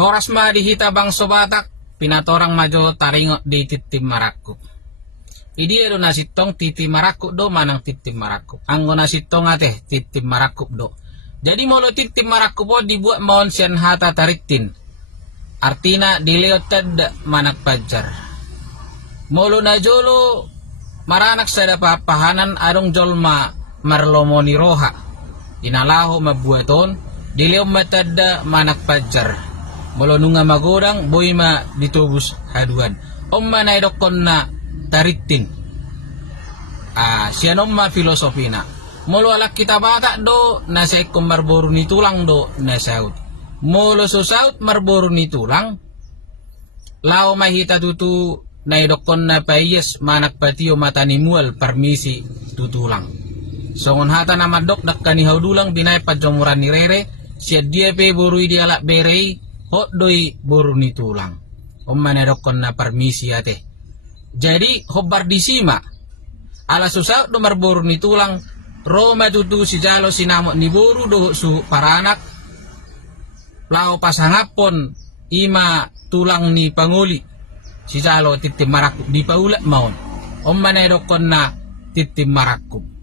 Horas ma dihita bang sobatak, pinatorang majo taringo di titim marakku. Idi do nasitong titim marakku do manang titim marakku. Anggo nasitong ate titim marakku do. Jadi molo titim marakku po dibuat maon sian hata taritin. Artina dileotad manak pajar. Molo na jolo maranak sada papahanan adong jolma marlomoni roha. Inalaho mabuaton dileom matadda manak pajar. Molo nunga magodang boy ma ditubus haduan. Omma na idokon na taritin. Sianom ma filosofina. Molo alak kita bata do nasa ikom marboru ni tulang do nasaut. Molo susaut marboru ni tulang. Lao mahita tutu na idokon na paiyes manak patio matani mual permisi tutulang. Songon hata na madok dak kanihaw dulang binay pajomuran ni rere. Siya dia pe boru idealak berei hot doi boru ni tulang. Omma na idokon na permisi ate. Jadi hobar disima. Ala susaut do marboru ni tulang. Roma tutu si jalo sinamot ni boru do su paranak. Lao pasangapon ima tulang ni panguli. Si jalo titim marakku di paulat maon. Omma na idokon na titim marakku.